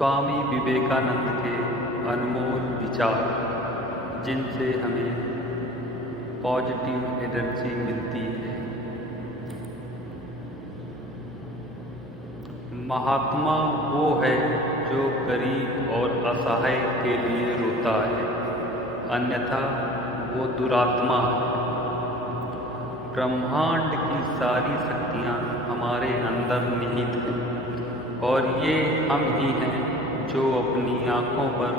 स्वामी विवेकानंद के अनमोल विचार, जिनसे हमें पॉजिटिव एनर्जी मिलती है। महात्मा वो है जो गरीब और असहाय के लिए रोता है, अन्यथा वो दुरात्मा है। ब्रह्मांड की सारी शक्तियाँ हमारे अंदर निहित हैं और ये हम ही हैं जो अपनी आँखों पर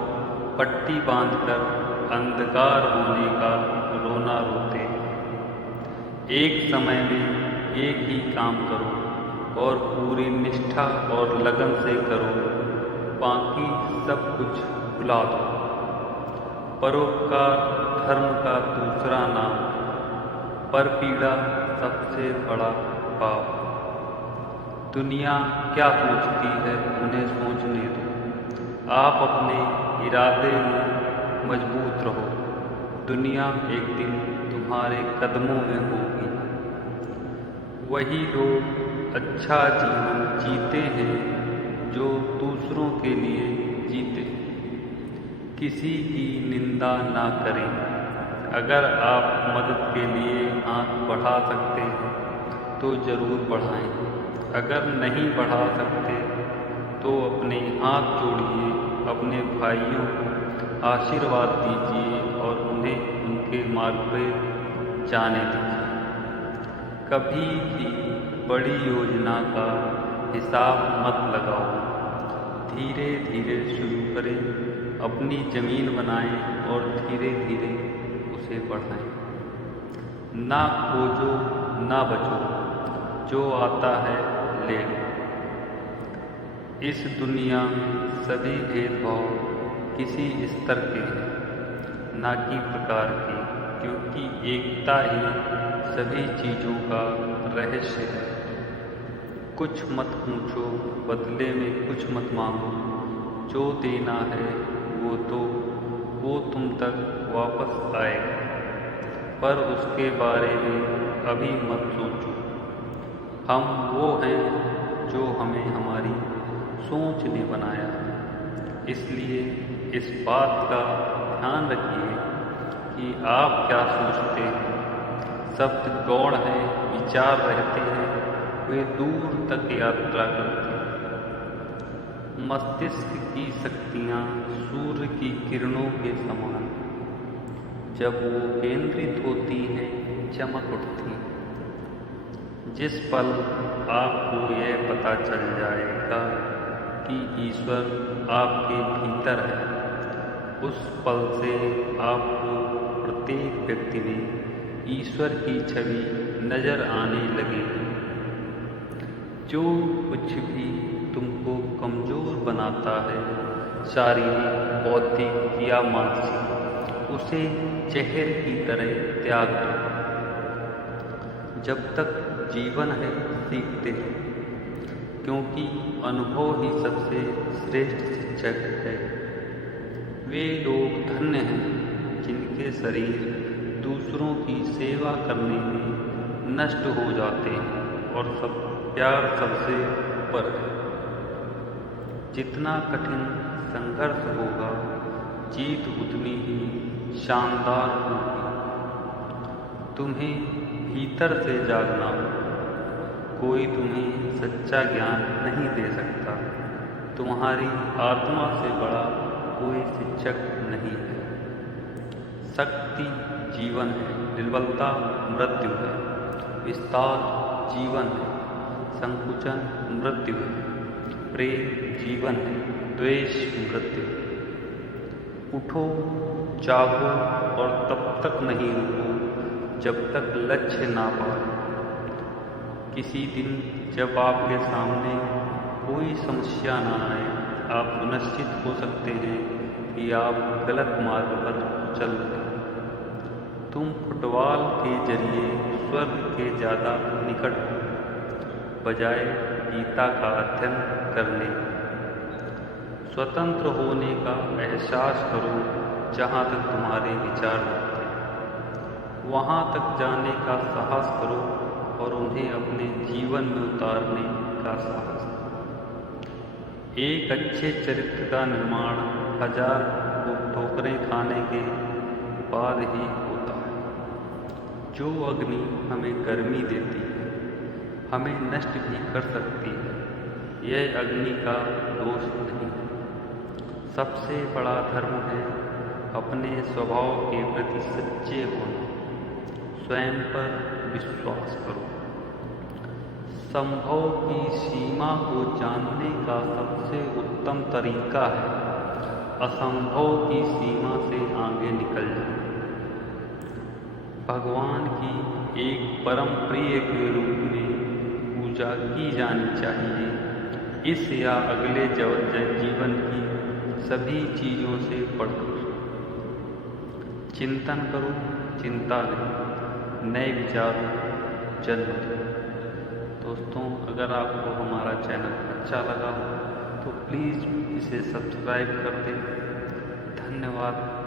पट्टी बांधकर अंधकार होने का रोना रोते हैं। एक समय में एक ही काम करो और पूरी निष्ठा और लगन से करो, बाकी सब कुछ भुला दो। परोपकार धर्म का दूसरा नाम है, परपीड़ा सबसे बड़ा पाप। दुनिया क्या सोचती है उन्हें सोचने दो, आप अपने इरादे में मजबूत रहो। दुनिया एक दिन तुम्हारे कदमों में होगी। वही लोग अच्छा जीवन जीते हैं जो दूसरों के लिए जीते। किसी की निंदा ना करें। अगर आप मदद के लिए हाथ बढ़ा सकते हैं तो ज़रूर बढ़ाएं। अगर नहीं बढ़ा सकते तो अपने हाथ जोड़िए, अपने भाइयों को आशीर्वाद दीजिए और उन्हें उनके मार्ग पर जाने दीजिए। कभी भी बड़ी योजना का हिसाब मत लगाओ, धीरे धीरे शुरू करें, अपनी ज़मीन बनाएं और धीरे धीरे उसे बढ़ाएं। ना खोजो ना बचो, जो आता है ले लो। इस दुनिया में सभी भेदभाव किसी स्तर के हैं, ना कि प्रकार के, क्योंकि एकता ही सभी चीज़ों का रहस्य है। कुछ मत पूछो, बदले में कुछ मत मांगो, जो देना है वो दो, वो तुम तक वापस आएगा, पर उसके बारे में अभी मत सोचो। हम वो हैं जो हमें हमारी सोच ने बनाया, इसलिए इस बात का ध्यान रखिए कि आप क्या सोचते हैं। शब्द गौण हैं, विचार रहते हैं, वे दूर तक यात्रा करते हैं। मस्तिष्क की शक्तियाँ सूर्य की किरणों के समान, जब वो केंद्रित होती हैं चमक उठती हैं। जिस पल आपको यह पता चल जाएगा कि ईश्वर आपके भीतर है, उस पल से आपको प्रत्येक व्यक्ति में ईश्वर की छवि नजर आने लगेगी। जो कुछ भी तुमको कमज़ोर बनाता है, शारीरिक, बौद्धिक या मानसिक, उसे जहर की तरह त्याग दो। जब तक जीवन है सीखते हैं, क्योंकि अनुभव ही सबसे श्रेष्ठ शिक्षक है। वे लोग धन्य हैं जिनके शरीर दूसरों की सेवा करने में नष्ट हो जाते हैं और सब प्यार सबसे ऊपर है। जितना कठिन संघर्ष होगा, जीत उतनी ही शानदार होगी। तुम्हें भीतर से जागना हो, कोई तुम्हें सच्चा ज्ञान नहीं दे सकता। तुम्हारी आत्मा से बड़ा कोई शिक्षक नहीं है। शक्ति जीवन है, निर्बलता मृत्यु है, विस्तार जीवन है, संकुचन मृत्यु है, प्रेम जीवन है, द्वेष मृत्यु है। उठो, जागो और तब तक नहीं रुको जब तक लक्ष्य ना पाओ। किसी दिन जब आपके सामने कोई समस्या ना आए, आप सुनिश्चित हो सकते हैं कि आप गलत मार्ग पर चल रहे। तुम फुटबॉल के जरिए स्वर्ग के ज़्यादा निकट हो, बजाय गीता का अध्ययन करने। स्वतंत्र होने का एहसास करो जहाँ तक तुम्हारे विचार होते हैं। वहाँ तक जाने का साहस करो और उन्हें अपने जीवन में उतारने का साहस। एक अच्छे चरित्र का निर्माण 1000 ठोकरें खाने के बाद ही होता है। जो अग्नि हमें गर्मी देती है, हमें नष्ट भी कर सकती है, यह अग्नि का दोष नहीं है। सबसे बड़ा धर्म है अपने स्वभाव के प्रति सच्चे होना। स्वयं पर विश्वास करो। संभव की सीमा को जानने का सबसे उत्तम तरीका है असंभव की सीमा से आगे निकल जाना। भगवान की एक परम प्रिय के रूप में पूजा की जानी चाहिए। इस या अगले जीवन की सभी चीज़ों से बढ़कर चिंतन करो, चिंता नहीं, नए विचारों जन्म दो। दोस्तों, अगर आपको हमारा चैनल अच्छा लगा तो प्लीज़ इसे सब्सक्राइब कर दें। धन्यवाद।